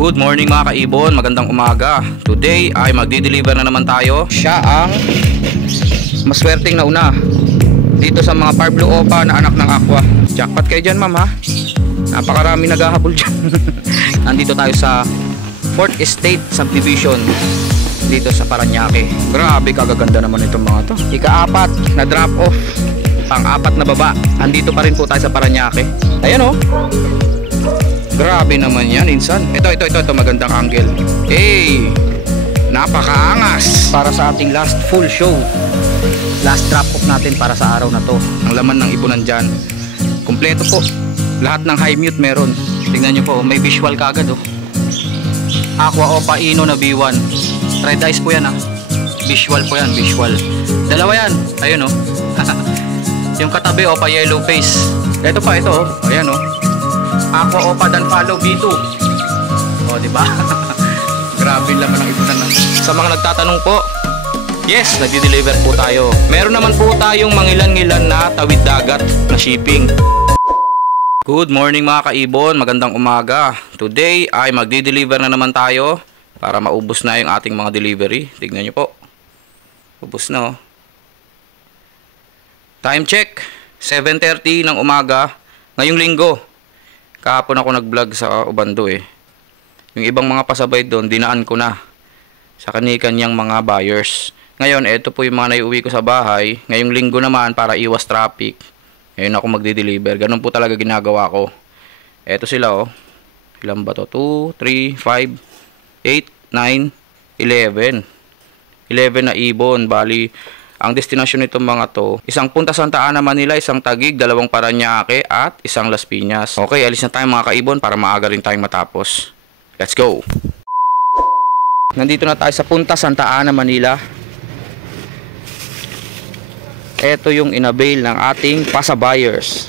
Good morning mga kaibon, magandang umaga. Today ay magdi-deliver na naman tayo. Siya ang maswerteng nauna dito sa mga Parblo Opa na anak ng Aqua. Jackpot kayo dyan ma'am ha. Napakarami naghahabol dyan. Nandito tayo sa 4th Estate Subdivision dito sa Parañaque. Grabe kagaganda naman itong mga to. Ika-4 na drop off, pang-4 na baba. Andito pa rin po tayo sa Parañaque. Ayan oh. Grabe naman yan, insan. Ito, magandang angle. Hey, napakaangas para sa ating last full show. Last drop off natin para sa araw na to. Ang laman ng ibunan dyan, kompleto po. Lahat ng high mute meron. Tingnan nyo po, may visual kagad oh. Aqua Opa Ino na B1. Red eyes po yan ah. Visual po yan, visual. Dalawa yan, ayun oh. Yung katabi Opa Yellow Face. Ito pa, ito oh, ayan oh. Aqua Opa dan follow B2. O, diba? Grabe laman ng ibunan na. Sa mga nagtatanong po, yes, nagdi-deliver po tayo. Meron naman po tayong mangilan-ngilan na tawid dagat na shipping. Good morning mga kaibon, magandang umaga. Today ay magdi-deliver na naman tayo para maubos na yung ating mga delivery. Tignan nyo po. Ubos na oh. Time check, 7:30 ng umaga ngayong linggo. Kahapon ako nag-vlog sa Obando eh. Yung ibang mga pasabay doon, dinaan ko na sa kani-kanyang mga buyers. Ngayon, eto po yung mga naiuwi ko sa bahay. Ngayong linggo naman, para iwas traffic, ngayon ako magdi-deliver. Ganun po talaga ginagawa ko. Eto sila oh. Ilan ba to? 2, 3, 5, 8, 9, 11. 11 na ibon. Bali, ang destinasyon nitong mga to, isang Punta Santa Ana, Manila, isang Taguig, 2 Parañaque, at isang Las Piñas. Okay, alis na tayo mga kaibon para maaga rin tayong matapos. Let's go! Nandito na tayo sa Punta Santa Ana, Manila. Ito yung inavail ng ating pasabuyers.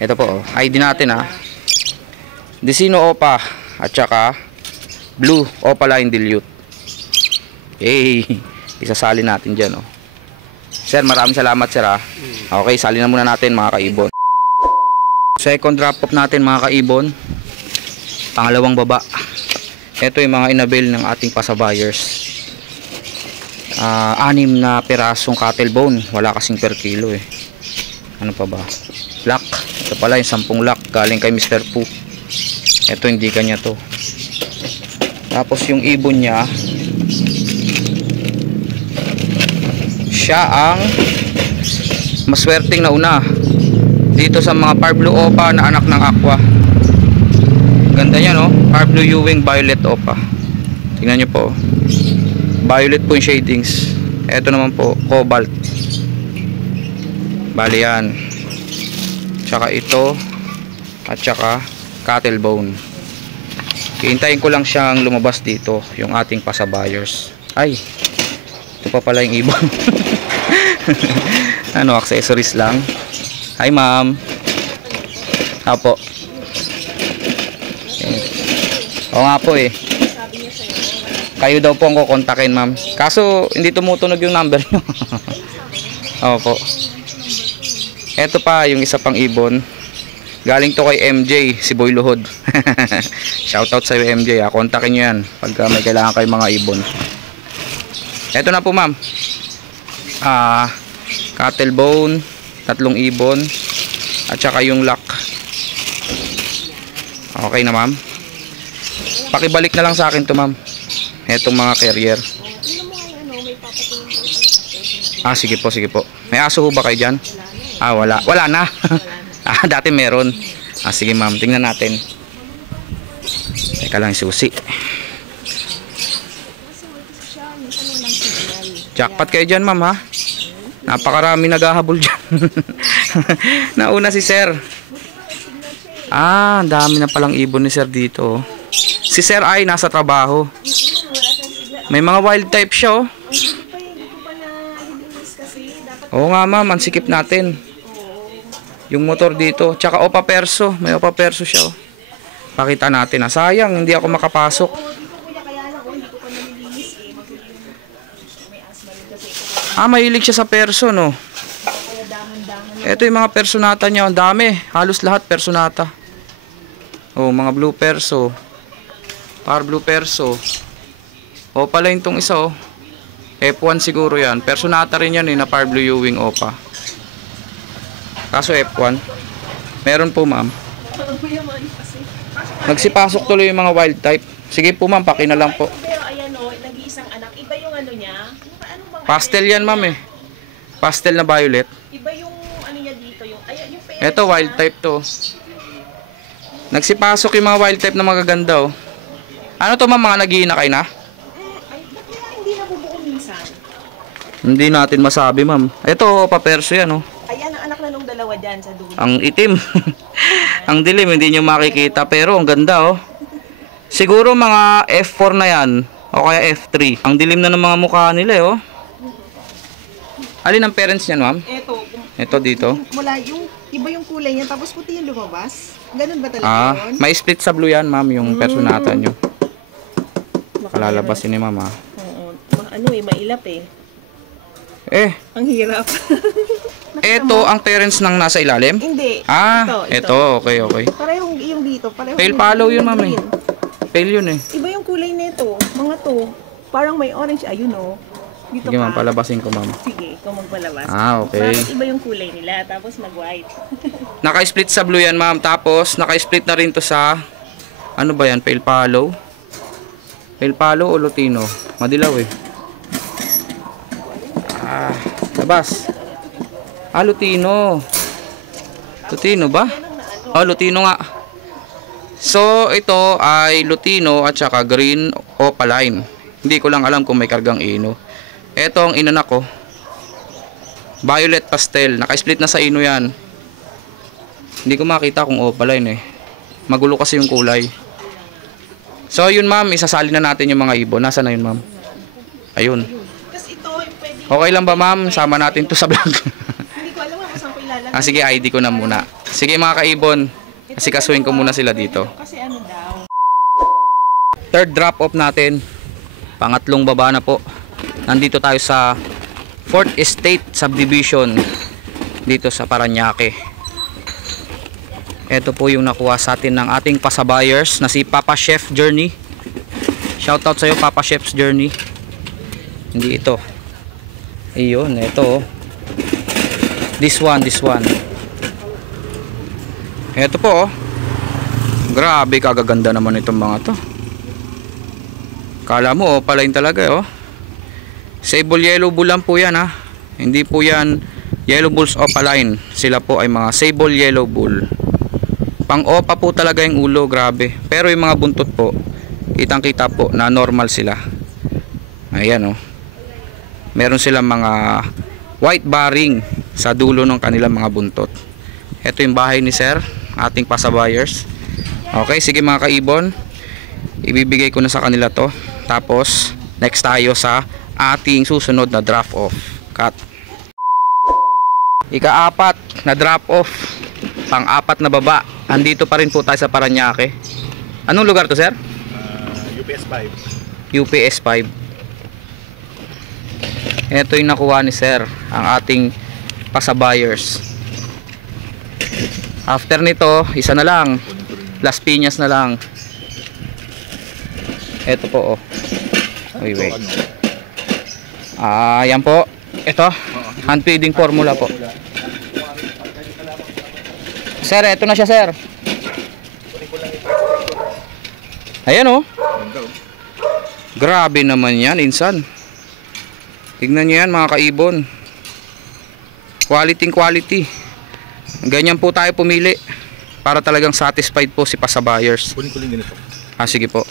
Ito po, ID natin ha. Decino Opa at saka Blue Opa Line Dilute. Hey! Isasali natin dyan oh. Sir, maraming salamat sir ha. Okay, sali na muna natin mga kaibon. Second drop off natin mga kaibon. Pangalawang baba. Ito yung mga inavail ng ating pasabuyers. 6 na pirasong cattle bone. Wala kasing per kilo eh. Ano pa ba? Lock. Ito pala yung 10 lock galing kay Mr. Poo. Ito hindi kanya to. Tapos yung ibon niya, siya ang maswerteng nauna dito sa mga Parblo Opa na anak ng Aqua. Ganda niya no? Parblo Ewing Violet Opa. Tingnan nyo po. Violet po yung shadings. Ito naman po, Cobalt. Bali yan. Tsaka ito. At tsaka cattle bone. Hihintayin ko lang siyang lumabas dito, yung ating pasabuyers. Ay, ito pa pala yung ibon. Ano, accessories lang. Hi ma'am. Apo. Oo nga po eh. Kayo daw po ang kukontakin ma'am. Kaso hindi tumutunog yung number nyo. Opo. Eto pa yung isa pang ibon. Galing to kay MJ, si Boy Luhod. Shoutout sa iyo MJ ha. Kontakin nyo yan pagka may kailangan kayong mga ibon. Eto na po ma'am. Cattle bone, 3 ibon, at saka yung lock. Okay na ma'am. Pakibalik na lang sa akin to ma'am. Etong mga carrier. Sige po, sige po. May aso ho ba kayo dyan? Wala. Wala na. Dati meron. Sige ma'am, tingnan natin. Teka lang, susi. Jackpot kayo dyan ma'am ha. Napakarami naghahabol dyan. Nauna si sir. Ang dami na palang ibon ni sir dito. Si sir ay nasa trabaho. May mga wild type siya oh. Oo nga ma'am, ang sikip natin. Yung motor dito. Tsaka Opa Perso. May Opa Perso siya oh. Pakita natin ha. Sayang, hindi ako makapasok. Mahilig siya sa perso no. Ito yung mga personata niya, ang dami. Halos lahat personata. Oh, mga blue perso. Par blue perso. Opaline tong isa oh. F1 siguro yan. Personata rin yan na par blue Ewing Opa. Kaso F1. Meron po ma'am. Nagsipasok tuloy yung mga wild type. Sige po ma'am, paki na lang po. Pero ayan o, nag-iisang anak. Iba yung ano niya. Ano bang Pastel yan ma'am eh. Pastel na violet. Iba yung ano niya dito. Yung parents Ito wild niya. type to. Nagsipasok yung mga wild type na magaganda oh. Ano to ma'am, mga nag-iinakay na? Ay, ba't kaya hindi nabubuo minsan? Hindi natin masabi ma'am. Ito paperso yan oh. Ayan ang anak na nung dalawa dyan sa dulo. Ang itim. Ang dilim, hindi nyo makikita. Pero ang ganda oh. Siguro mga F4 na yan. O kaya F3. Ang dilim na ng mga mukha nila eh oh. Alin ang parents niyan ma'am? Ito dito. Mula yung, iba yung kulay niya, tapos puti yung lumabas. Ganun ba talaga yun? May split sa blue yan ma'am, yung personata nyo. Kalalabasin ni ma'am ah. Oo. Ano eh, mailap eh. Ang hirap. Ito ang parents ng nasa ilalim? Hindi. Ito. Okay. Parehong yung dito. Parehong Pale follow yun ma'am eh. Pale yun eh. Iba yung kulay nito. Mga to. Parang may orange. Ayun oh. Dito Sige ma'am, ka. palabasin ko ma'am. Sige, ikaw magpalabas. Okay. Bakit iba yung kulay nila, tapos mag-white. Naka-split sa blue yan ma'am. Tapos naka-split na rin to sa ano ba yan? Pale follow? Pale follow o lutino? Madilaw eh. Labas. Lutino. Lutino ba? Lutino nga. So ito ay lutino at saka green opaline. Hindi ko lang alam kung may kargang ino. Ito ang inanak ko. Violet pastel. Naka-split na sa ino yan. Hindi ko makita kung opaline eh. Magulo kasi yung kulay. So yun ma'am, isasali na natin yung mga ibon. Nasaan na yun ma'am? Ayun. Kasi ito, yung pwede. Okay lang ba ma'am? Sama natin to sa vlog. Hindi ko alam kung saan ko ilalagay. Sige, ID ko na muna. Sige mga kaibon. Kasi kasuhin ko muna sila dito. Kasi ano daw. Third drop off natin. Pangatlong baba na po. Nandito tayo sa 4th Estate Subdivision. Dito sa Parañaque. Ito po yung nakuha sa atin ng ating pasabayers na si Papa Chef Journey. Shoutout sa iyo Papa Chef's Journey. Hindi ito. Ayun, ito. This one. Ito po. Grabe kagaganda naman itong mga to. Kala mo opaline talaga oh. Sable yellow bull lang po yan ha. Hindi po yan yellow bulls opaline. Sila po ay mga sable yellow bull. Pang opa po talaga yung ulo, grabe. Pero yung mga buntot po, kitang kita po na normal sila. Ayan oh. Meron silang mga white barring sa dulo ng kanilang mga buntot. Ito yung bahay ni sir, ating pasabayers. Okay, sige mga kaibon. Ibibigay ko na sa kanila to. Tapos, next tayo sa ating susunod na drop off. Cut. Ika-apat na drop off. Pang-apat na baba. Andito pa rin po tayo sa Parañaque. Anong lugar to sir? UPS 5. UPS 5. Ito yung nakuha ni sir, ang ating pasabayers. After nito, isa na lang. Las Piñas na lang. Ito po oh. Wait. Yan po. Ito, hand feeding formula po. Sir, ito na siya sir. Ayan oh. Grabe naman yan, insan. Tignan nyo yan mga kaibon. Quality. Ganyan po tayo pumili. Para talagang satisfied po si pasabayers. Kunin ganito. Sige po.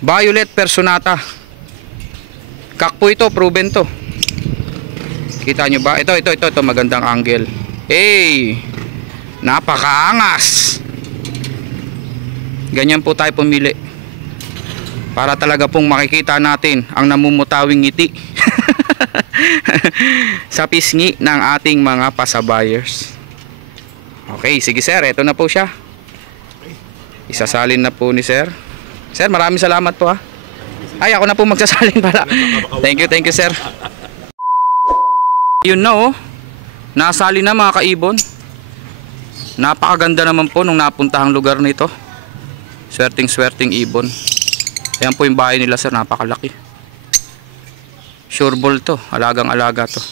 Violet personata. Kakpo ito, proven to. Kita nyo ba? Ito, magandang angle. Hey! Napakaangas! Ganyan po tayo pumili. Para talaga pong makikita natin ang namumutawing ngiti sa pisngi ng ating mga pasabayers. Okay, sige sir, ito na po siya. Isasalin na po ni sir. Sir, maraming salamat po ha. Ay, ako na po magsasalin pala. Thank you sir. Yun na oh. Nasali na mga kaibon. Napakaganda naman po nung napuntahang lugar nito. Swerting ibon. Ayan po yung bahay nila sir, napakalaki. Sure ball to, alagang-alaga to.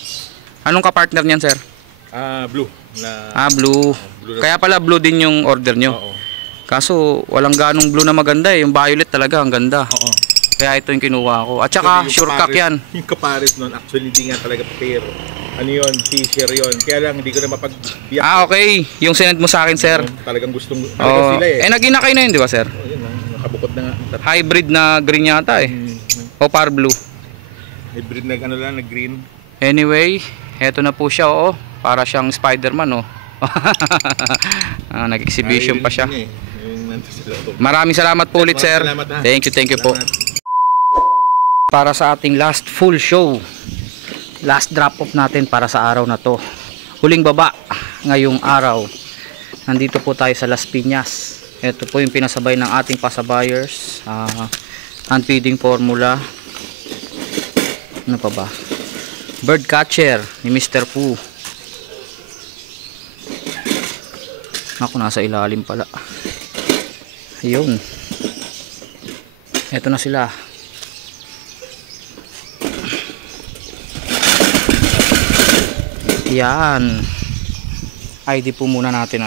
Anong ka-partner niyan sir? Blue. Blue. Blue. Kaya pala blue din yung order nyo. Oo. Kaso walang ganong blue na maganda eh. Yung violet talaga ang ganda. Oo. Kaya ito yung kinuha ko. At saka Yung sure cock yan. Yung kapares nun, actually hindi nga talaga pair. Ano yun, Fisher yun. Kaya lang hindi ko na mapagbiyak. Okay. Yung sinend mo sa akin sir. Talagang gustong, talagang sila eh. Naginakay na yun di ba sir? Yun, nakabukod na nga. Hybrid na green yata eh. O par blue. Hybrid na ano lang, na green. Anyway, eto na po siya oo. Para siyang Spider-Man oh. Nag-exhibition pa siya. Maraming salamat po ulit sir. Thank you po. Para sa ating last full show, last drop off natin para sa araw na to, huling baba ngayong araw. Nandito po tayo sa Las Piñas. Ito po yung pinasabay ng ating pasabayers, hand feeding formula. Ano pa ba? Bird catcher ni Mr. Poo. Ako nasa ilalim pala. Ayun. Ito na sila. Yan. ID po muna natin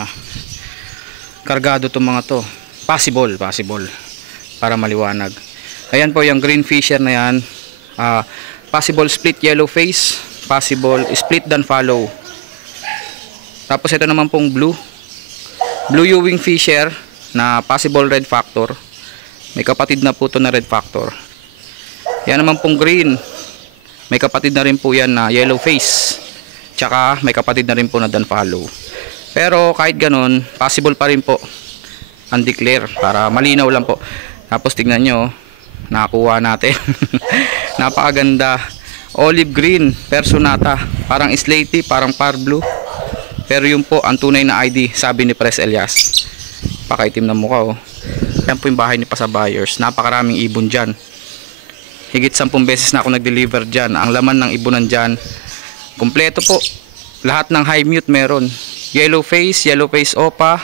Kargado itong mga to. Possible. Para maliwanag. Ayan po yung green fisher na yan. Possible split yellow face. Possible split dan follow. Tapos ito naman pong blue. Blue Ewing fisher na possible red factor. May kapatid na po ito na red factor. Yan naman pong green. May kapatid na rin po yan na yellow face. Tsaka may kapatid na rin po na dan follow. Pero kahit ganun, possible pa rin po undeclare para malinaw lang po. Tapos tignan nyo, nakakuha natin. Napakaganda. Olive green, personata. Parang slaty, parang par blue. Pero yun po ang tunay na ID, sabi ni Pres Elias. Pakaitim na mukha oh. Yan po yung bahay ni Pasabayers. Napakaraming ibon dyan. Higit 10 beses na ako nag-deliver dyan. Ang laman ng ibonan dyan, kompleto po. Lahat ng high mute meron. Yellow face opa,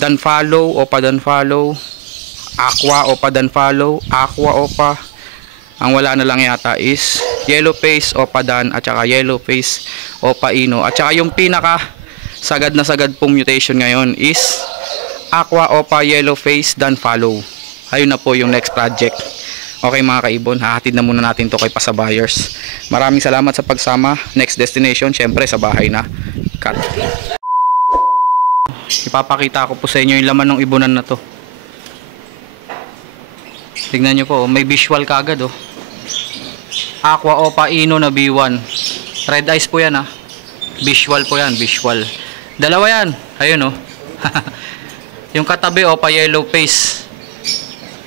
dan follow, opa dan follow, aqua opa dan follow, aqua opa. Ang wala na lang yata is yellow face opa dan at saka yellow face opa ino. At saka yung pinaka sagad na sagad pong mutation ngayon is aqua opa yellow face dan follow. Ayun na po yung next project. Okay mga kaibon, hahatid na muna natin to kay Pasabayers. Maraming salamat sa pagsama. Next destination, syempre sa bahay na. Cut. Ipapakita ko po sa inyo yung laman ng ibonan na to. Tignan nyo po, may visual kagad oh. Aqua Opa Ino na B1. Red eyes po yan Visual po yan, visual. Dalawa yan, ayun oh. Yung katabi Opa Yellow Face.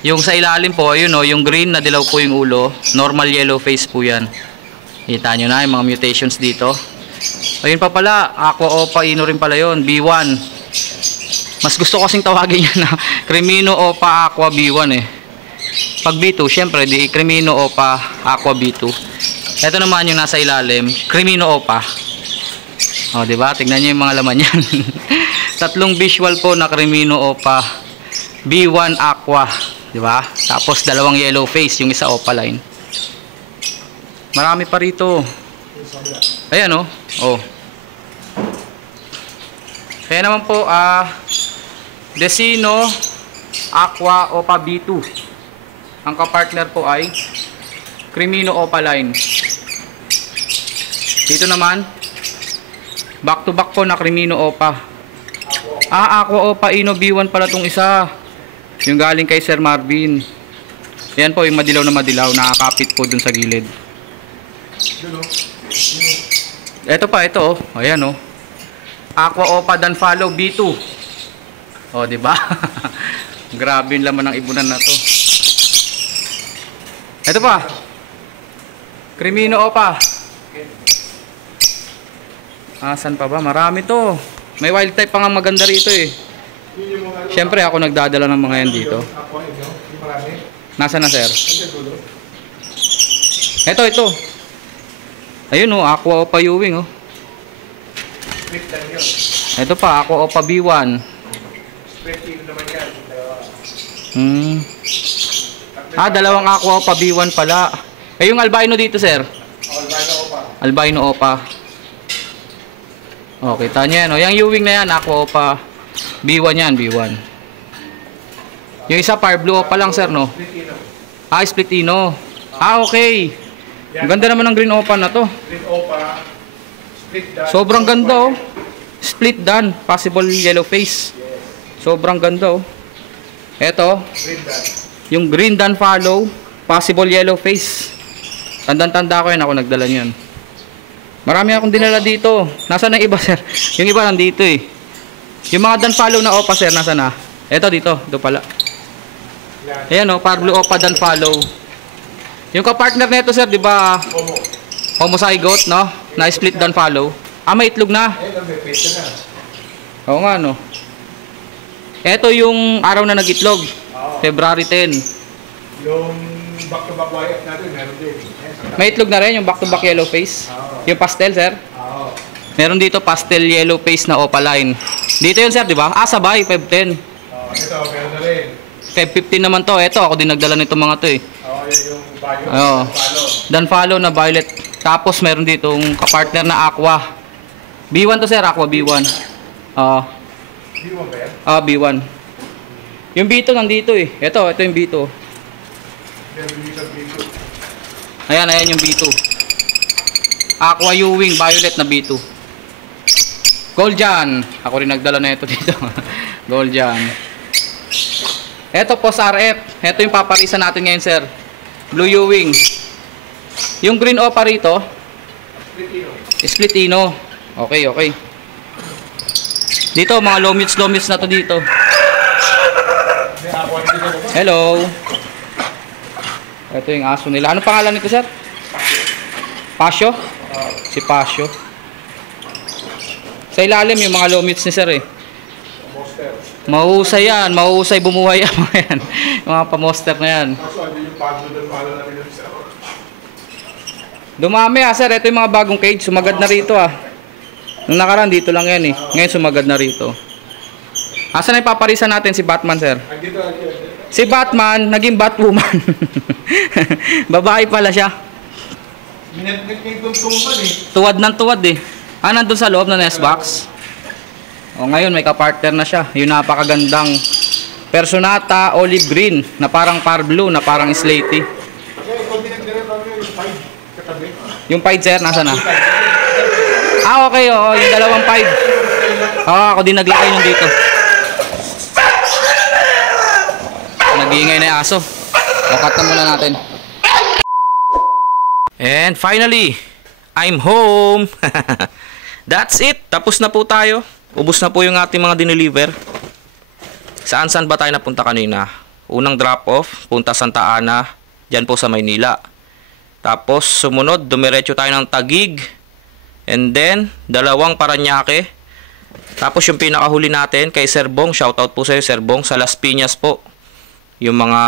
Yung sa ilalim po, ayun oh, yung green na dilaw po yung ulo, normal yellow face po yan. Kita nyo na yung mga mutations dito. Ayun pa pala, Aqua Opa Ino rin pala yun, B1. Mas gusto ko kasing tawagin yan na Crimino Opa Aqua B1 eh. Pag B2, syempre di Crimino Opa Aqua B2. Ito naman yung nasa ilalim, Crimino Opa. O diba, tignan nyo yung mga laman yan. Tatlong visual po na Crimino Opa B1 Aqua. Diba? Tapos dalawang yellow face, yung isa opaline. Marami pa rito. Ayan oh. Oh. Kaya naman po Desino Aqua Opa B2. Ang kapartner po ay Crimino Opaline. Dito naman back to back po na Crimino Opa. Aqua Opa Ino B1 pala tong isa. Yung galing kay Sir Marvin. Yan po yung madilaw na madilaw, nakakapit po dun sa gilid. Ito pa, ito oh. Ayan oh. Aqua Opa dan follow B2. Oh, di ba? Grabe yung laman ng ibunan na to. Ito pa. Crimino Opa. Saan pa ba? Marami to. May wild type pa nga maganda rito eh. Siyempre ako nagdadala ng mga yan dito. Nasaan na sir? Ito. Ayun oh, Aqua Opa Ewing oh. Ito pa, Aqua Opa B1. Split Ino naman yan. Dalawang aqua opa B1 pala. Eh, yung albino dito, sir? Albino Opa. Albino opa. Okay, kita nyo yan. O, yung Ewing na yan, aqua opa. B1 yan, B1. Yung isa, par blue opa lang, sir, no? Split Ino. Split Ino. Okay. Ang ganda naman ng green opa na to. Split Opa. Split Dan. Sobrang ganda, oh. Split Dan. Possible yellow face. Sobrang ganda, oh. Eto, Green Dan. yung green Dan follow. Possible yellow face. Tandang-tanda ko yan. Ako nagdala niyan. Marami akong dinala dito. Nasaan na iba, sir? Yung iba nandito, eh. Yung mga Dan follow na opa, sir, nasaan na? Eto, dito. Ito pala. Ayan, oh. Par blue opa Dan follow. Yung ka-partner nito, sir, di ba? Homozygote, no? Na split Dan follow. May itlog na. May face na. Oo nga, no? Ito yung araw na nag-itlog. February 10. Yung back-to-back YF natin, meron din. May itlog na rin yung back-to-back yellow face. Yung pastel, sir. Meron dito pastel yellow face na opaline. Dito yun, sir, di ba? Sabay, 510. Ito, meron na rin. 515 naman to. Ito, ako din nagdala nito mga to, eh. Yan yung bayo. Oo. Dan follow na violet. Tapos meron dito yung kapartner na aqua. B1 to, sir, aqua B1. Di mo ba yan? B1. Yung B2 nandito, eh. Ito yung B2. Ayan yung B2. Aqua Ewing violet na B2. Goljan. Ako rin nagdala na ito dito. Goljan. Ito po sa RF. Ito yung paparisan natin ngayon, sir. Blue Ewing. Yung green opa rito, Split Ino. Okay. Dito, mga lomits na to dito. Hello. Ito yung aso nila. Anong pangalan nito, sir? Pasyo? Si Pasyo. Sa ilalim yung mga lomits ni sir, eh. Mahusay yan. Mahusay bumuhay yan. Yung mga pamoster na yan. Dumami, sir. Ito yung mga bagong cage. Sumagad na rito, Nung nakaraan dito lang yan, eh. Ngayon sumagad na rito. Asan na ipaparisan natin si Batman, sir? Si Batman, naging Batwoman. Babae pala siya. Tuwad ng tuwad, eh. Nandun sa loob ng nest box. Ngayon may kapartner na siya. Yung napakagandang Personata olive green na parang par blue, na parang slaty. Yung pied, sir, nasa na? Okay, oo, yung dalawang pied. Ako din naglakay yung dito. Nag-iingay na yung aso. Cut na muna natin. And finally, I'm home. That's it. Tapos na po tayo. Ubus na po yung ating mga dineliver. Saan ba tayo napunta kanina? Unang drop-off, punta Santa Ana. Diyan po sa Maynila. Tapos sumunod, dumiretso tayo ng Taguig. And then, dalawang Paranaque. Tapos yung pinakahuli natin kay Sir Bong. Shoutout po sa iyo, Sir Bong. Sa Las Piñas po. Yung mga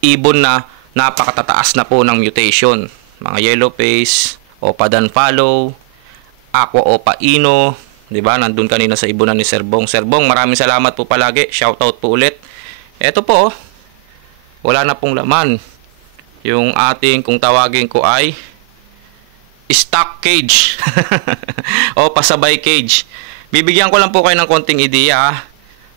ibon na napakatataas na po ng mutation. Mga yellow face, Opa Dan follow, Aqua Opa Ino. Diba? Nandun kanina sa ibunan ni Sir Bong. Sir Bong, maraming salamat po palagi. Shoutout po ulit. Eto po, wala na pong laman. Yung ating, kung tawagin ko ay stock cage. O pasabay cage. Bibigyan ko lang po kayo ng konting ideya.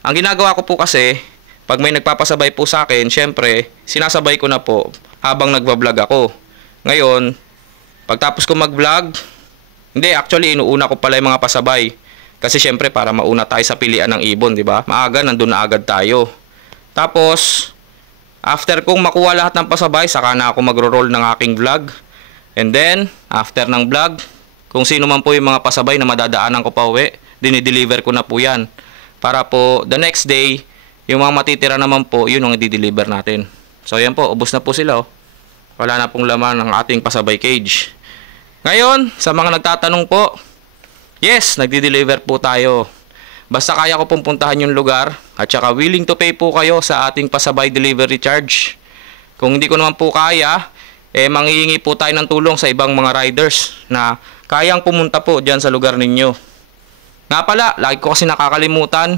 Ang ginagawa ko po kasi, pag may nagpapasabay po sa akin, syempre, sinasabay ko na po habang nagbablog ako. Ngayon, pagtapos ko mag-vlog, hindi, actually, inuuna ko pala yung mga pasabay. Kasi syempre, para mauna tayo sa pilian ng ibon, di ba? Maaga, nandun na agad tayo. Tapos, after kong makuha lahat ng pasabay, saka na ako magro-roll ng aking vlog. And then, after ng vlog, kung sino man po yung mga pasabay na madadaanan ko pa uwi, dinideliver ko na po yan. Para po, the next day, yung mga matitira naman po, yun ang i-deliver natin. So, yan po, ubos na po sila, Wala na pong laman ng ating pasabay cage. Ngayon, sa mga nagtatanong po, yes, nagdi-deliver po tayo. Basta kaya ko pong puntahan yung lugar at saka willing to pay po kayo sa ating pasabay delivery charge. Kung hindi ko naman po kaya, manghihingi po tayo ng tulong sa ibang mga riders na kayang pumunta po dyan sa lugar ninyo. Nga pala, lagi ko kasi nakakalimutan,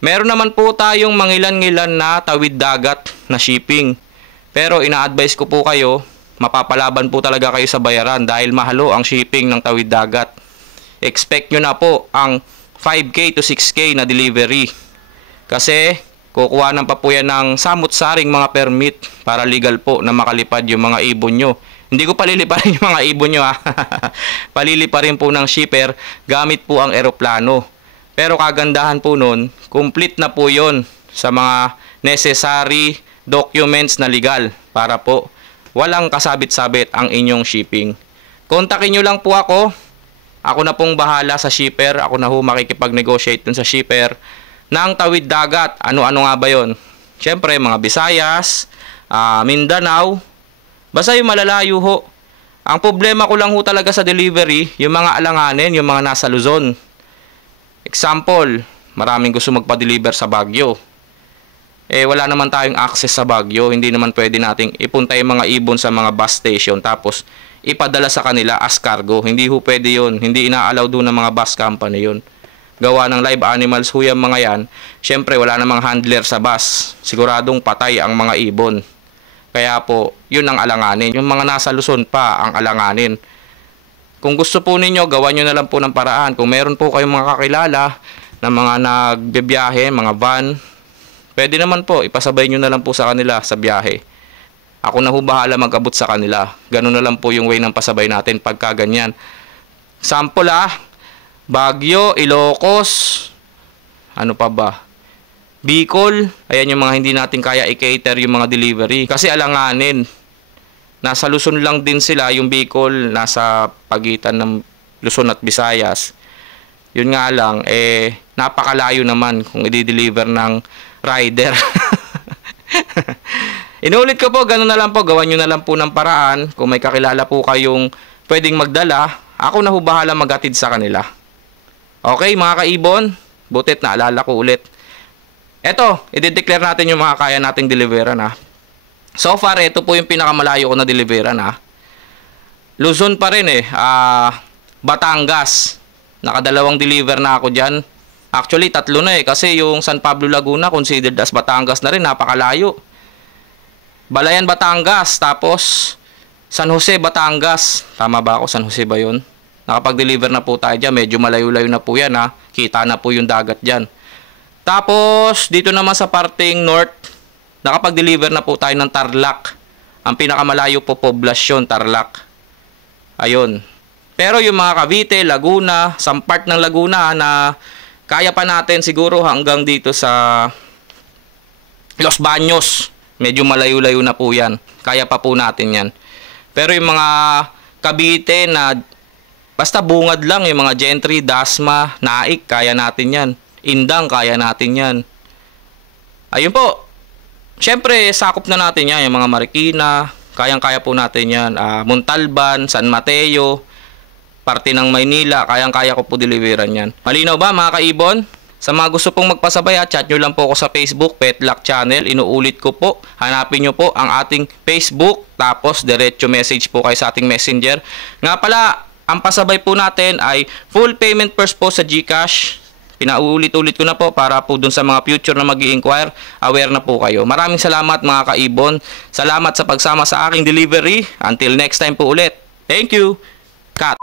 Meron naman po tayong mangilan-ngilan na tawid dagat na shipping. Pero ina-advise ko po kayo, mapapalaban po talaga kayo sa bayaran dahil mahalo ang shipping ng tawid dagat. Expect nyo na po ang 5K to 6K na delivery. Kasi kukuhanan pa po yan ng samut-saring mga permit para legal po na makalipad yung mga ibon nyo. Hindi ko paliliparin yung mga ibon nyo ha. Paliliparin po ng shipper gamit po ang eroplano. Pero kagandahan po nun, complete na po yon sa mga necessary documents na legal para po walang kasabit-sabit ang inyong shipping. Kontakin nyo lang po ako. Ako na pong bahala sa shipper. Ako na ho makikipag-negotiate dun sa shipper ng tawid dagat. Ano-ano nga ba yon? Siyempre, mga Visayas, Mindanao, basta yung malalayo ho. Ang problema ko lang ho talaga sa delivery, yung mga alanganin, yung mga nasa Luzon. Example, maraming gusto magpa-deliver sa Baguio. Wala naman tayong access sa Baguio. Hindi naman pwede nating ipunta yung mga ibon sa mga bus station tapos ipadala sa kanila as cargo. Hindi ho pwede yun. Hindi ina-allow doon ng mga bus company yun. Gawa ng live animals ho yung mga yan. Siyempre wala namang handler sa bus. Siguradong patay ang mga ibon. Kaya po, yun ang alanganin. Yung mga nasa Luzon pa ang alanganin. Kung gusto po ninyo, gawan nyo na lang po ng paraan. Kung meron po kayong mga kakilala na mga nagbibiyahe, mga van, pwede naman po, ipasabay nyo na lang po sa kanila sa biyahe. Ako na ho bahala mag-abot sa kanila. Ganun na lang po yung way ng pasabay natin pagka ganyan. Sample Baguio, Ilocos, ano pa ba? Bicol, ayan yung mga hindi natin kaya i-cater yung mga delivery. Kasi alanganin. Nasa Luzon lang din sila, yung Bicol, nasa pagitan ng Luzon at Visayas. Yun nga lang, napakalayo naman kung i-deliver ng rider. Inulit ko po, ganun na lang po, gawan nyo na lang po ng paraan. Kung may kakilala po kayong pwedeng magdala, ako na ho bahala maghatid sa kanila. Okay mga kaibon, butit na alala ko ulit. Eto, i-declare natin yung mga kaya nating deliveran ha. So far, ito po yung pinakamalayo ko na deliveran ha. Luzon pa rin Batangas. Nakadalawang deliver na ako dyan. Actually, 3 na kasi yung San Pablo Laguna considered as Batangas na rin, napakalayo. Balayan, Batangas, tapos San Jose, Batangas. Tama ba ako? San Jose ba yun? Nakapag-deliver na po tayo dyan. Medyo malayo-layo na po yan ha. Kita na po yung dagat dyan. Tapos, dito naman sa parting north, nakapag-deliver na po tayo ng Tarlac. Ang pinakamalayo po poblasyon, Tarlac. Ayun. Pero yung mga Cavite, Laguna, some part ng Laguna na kaya pa natin siguro hanggang dito sa Los Baños. Medyo malayo-layo na po yan. Kaya pa po natin yan. Pero yung mga Cavite na basta bungad lang, yung mga Gentry, Dasma, Naik, kaya natin yan. Indang, kaya natin yan. Ayun po. Siyempre, sakop na natin yan. Yung mga Marikina, kayang-kaya po natin yan. Montalban, San Mateo, parte ng Maynila, kayang-kaya ko po deliveran yan. Malinaw ba mga kaibon? Sa mga gusto pong magpasabay, chat nyo lang po ako sa Facebook, Petlac Channel. Inuulit ko po. Hanapin nyo po ang ating Facebook. Tapos, diretso message po kayo sa ating messenger. Nga pala, ang pasabay po natin ay full payment first po sa GCash. Pinaulit-ulit ko na po para po dun sa mga future na mag-i-inquire, aware na po kayo. Maraming salamat mga kaibon. Salamat sa pagsama sa aking delivery. Until next time po ulit. Thank you. Cut.